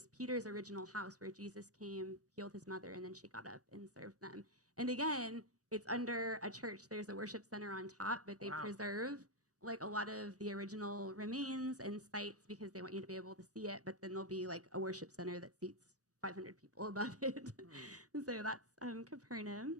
was Peter's original house where Jesus came, healed his mother, and then she got up and served them. And again, it's under a church. There's a worship center on top, but they preserve like a lot of the original remains and sites because they want you to be able to see it. But then there'll be like a worship center that seats 500 people above it. So that's Capernaum.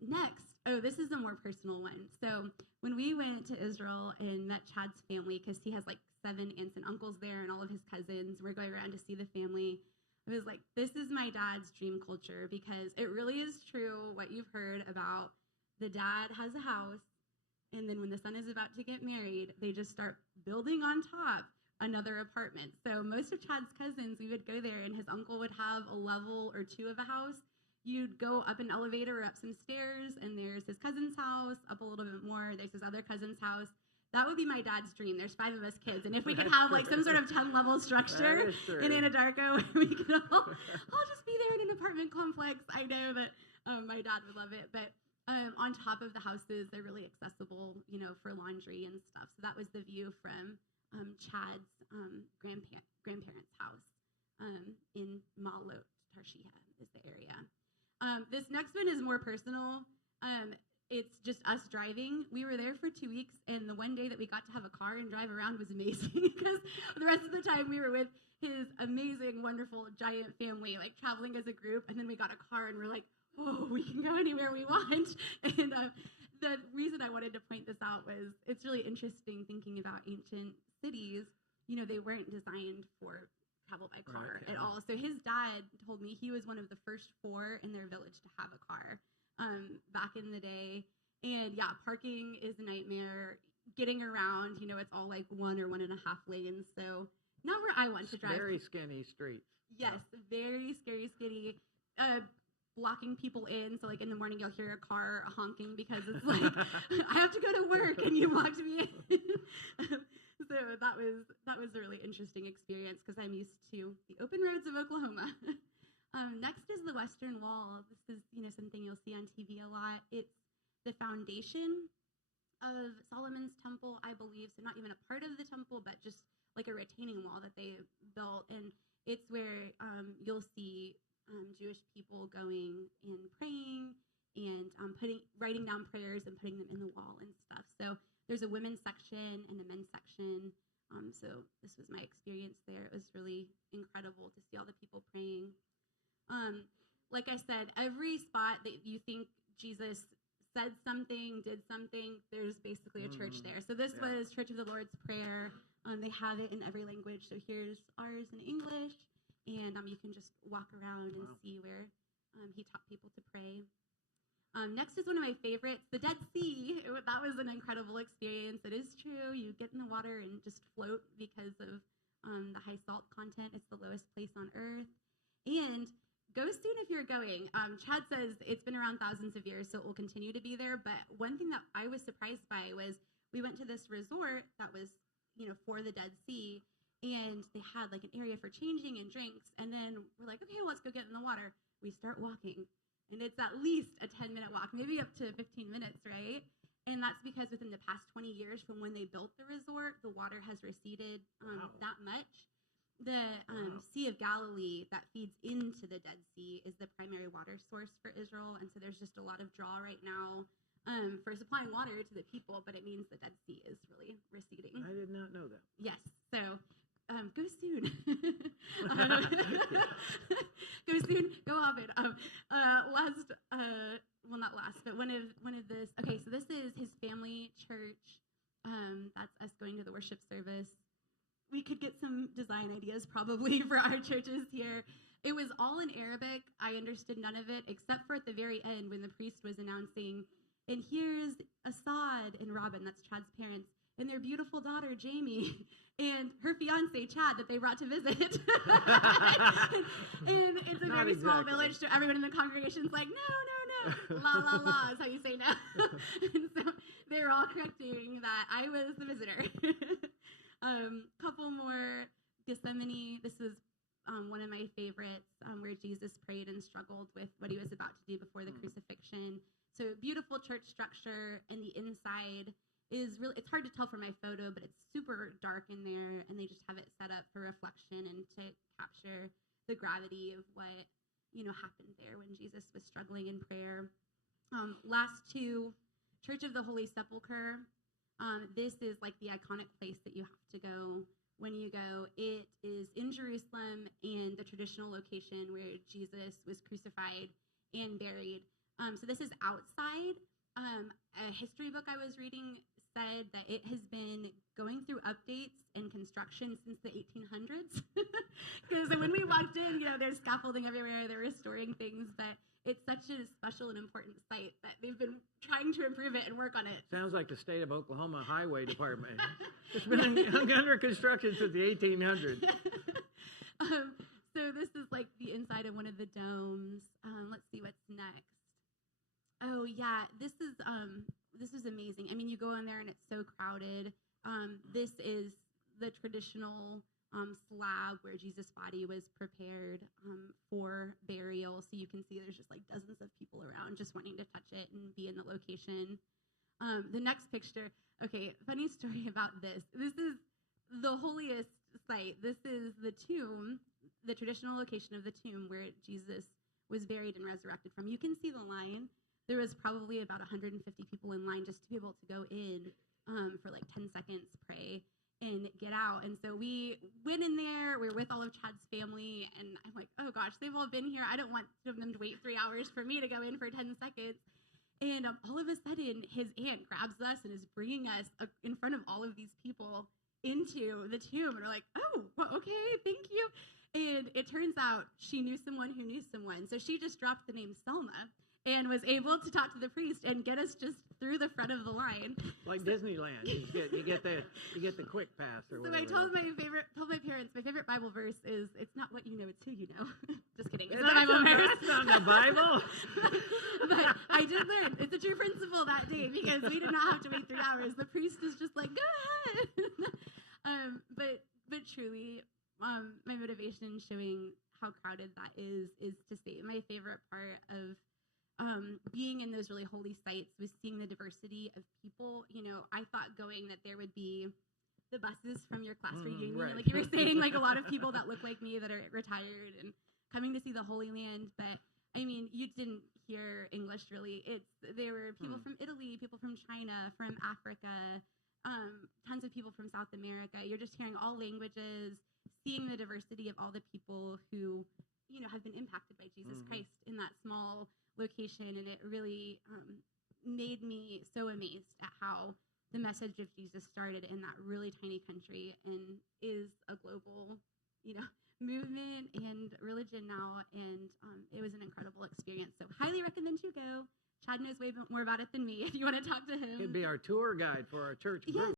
Next, this is a more personal one. So when we went to Israel and met Chad's family, because he has like 7 aunts and uncles there and all of his cousins, we're going around to see the family. I was like, this is my dad's dream culture, because it really is true what you've heard about the dad has a house, and then when the son is about to get married, they just start building on top another apartment. So most of Chad's cousins, we would go there and his uncle would have a level or 2 of a house. You'd go up an elevator or up some stairs, and there's his cousin's house, up a little bit more, there's his other cousin's house. That would be my dad's dream. There's 5 of us kids, and if we could have like some sort of 10-level structure in Anadarko, we could all just be there in an apartment complex. I know that my dad would love it, but on top of the houses, they're really accessible, for laundry and stuff. So that was the view from Chad's grandparents' house in Ma'alot Tarshiha is the area. This next one is more personal. It's just us driving. We were there for 2 weeks, and the one day that we got to have a car and drive around was amazing because the rest of the time we were with his amazing, wonderful, giant family, like traveling as a group, and then we got a car and we're like, oh, we can go anywhere we want. And the reason I wanted to point this out was it's really interesting thinking about ancient cities. They weren't designed for travel by car at all. So his dad told me he was one of the first 4 in their village to have a car back in the day. And yeah, parking is a nightmare. Getting around, it's all like 1 or 1.5 lanes. So not where I want to drive. Very skinny streets. Yes, very scary, skinny. Blocking people in. So like in the morning you'll hear a car honking because it's like, I have to go to work and you blocked me in. So that was a really interesting experience because I'm used to the open roads of Oklahoma. Next is the Western Wall. This is something you'll see on TV a lot. It's the foundation of Solomon's temple, I believe. So not even a part of the temple, but just like a retaining wall that they built. And it's where you'll see Jewish people going and praying and writing down prayers and putting them in the wall and stuff. So there's a women's section and a men's section. So this was my experience there. It was really incredible to see all the people praying. Like I said, every spot that you think Jesus said something, did something, there's basically a church there. So this was Church of the Lord's Prayer. They have it in every language. So here's ours in English. And you can just walk around and see where he taught people to pray. Next is one of my favorites, the Dead Sea. That was an incredible experience. It is true. You get in the water and just float because of the high salt content. It's the lowest place on earth. And go soon if you're going. Chad says it's been around thousands of years, so it will continue to be there. But one thing that I was surprised by was we went to this resort that was, for the Dead Sea. And they had like an area for changing and drinks. And then we're like, okay, well, let's go get in the water. We start walking. And it's at least a 10-minute walk, maybe up to 15 minutes, right? And that's because within the past 20 years from when they built the resort, the water has receded that much. The Sea of Galilee that feeds into the Dead Sea is the primary water source for Israel. And so there's just a lot of draw right now for supplying water to the people, but it means the Dead Sea is really receding. I did not know that. Yes. So go soon. Go soon. Go often. Not last, but one of this. Okay, so this is his family church. That's us going to the worship service. We could get some design ideas probably for our churches here. It was all in Arabic. I understood none of it except for at the very end when the priest was announcing, and here's Assad and Robin, that's Chad's parents, and their beautiful daughter, Jamie, and her fiance, Chad, that they brought to visit. And it's a very small village, so everyone in the congregation's like, no, la, la, la is how you say no. And so they were all correcting that I was the visitor. Couple more, Gethsemane. This was one of my favorites, where Jesus prayed and struggled with what he was about to do before the crucifixion. So beautiful church structure, and the inside is really, it's hard to tell from my photo, but it's super dark in there, and they just have it set up for reflection and to capture the gravity of what, happened there when Jesus was struggling in prayer. Last two, Church of the Holy Sepulchre. This is like the iconic place that you have to go when you go. It is in Jerusalem and the traditional location where Jesus was crucified and buried. So this is outside. A history book I was reading said that it has been going through updates and construction since the 1800s. Because when we walked in, there's scaffolding everywhere, they're restoring things, but it's such a special and important site that they've been trying to improve it and work on it. Sounds like the state of Oklahoma Highway Department. It's been under construction since the 1800s. So this is like the inside of one of the domes. Let's see what's next. Oh yeah, this is amazing. I mean, you go in there and it's so crowded. This is the traditional slab where Jesus' body was prepared for burial. So you can see there's just like dozens of people around just wanting to touch it and be in the location. The next picture, okay, funny story about this. This is the holiest site. This is the tomb, the traditional location of the tomb where Jesus was buried and resurrected from. You can see the line. There was probably about 150 people in line just to be able to go in for like 10 seconds, pray, and get out. And so we went in there. We were with all of Chad's family, and I'm like, oh gosh, they've all been here. I don't want them to wait 3 hours for me to go in for 10 seconds. And all of a sudden, his aunt grabs us and is bringing us in front of all of these people into the tomb. And we're like, oh, well, okay, thank you. And it turns out she knew someone who knew someone. So she just dropped the name Selma and was able to talk to the priest and get us just through the front of the line. Like Disneyland, you get the quick pass or whatever. So I told my parents, my favorite Bible verse is, "It's not what you know, it's who you know." Just kidding. It's not Bible verse. That's not in the Bible. But I did learn it's a true principle that day because we did not have to wait 3 hours. The priest is just like, go ahead. But truly, my motivation in showing how crowded that is to say my favorite part of being in those really holy sites was seeing the diversity of people. I thought going that there would be the buses from your class reunion, right. like you were saying, like a lot of people that look like me that are retired and coming to see the Holy Land. But I mean, you didn't hear English really. There were people from Italy, people from China, from Africa, tons of people from South America. You're just hearing all languages, seeing the diversity of all the people who, have been impacted by Jesus Christ in that small location. And it really made me so amazed at how the message of Jesus started in that really tiny country and is a global, movement and religion now. And it was an incredible experience. So highly recommend you go. Chad knows way more about it than me. If you want to talk to him. He'd be our tour guide for our church group. Yes.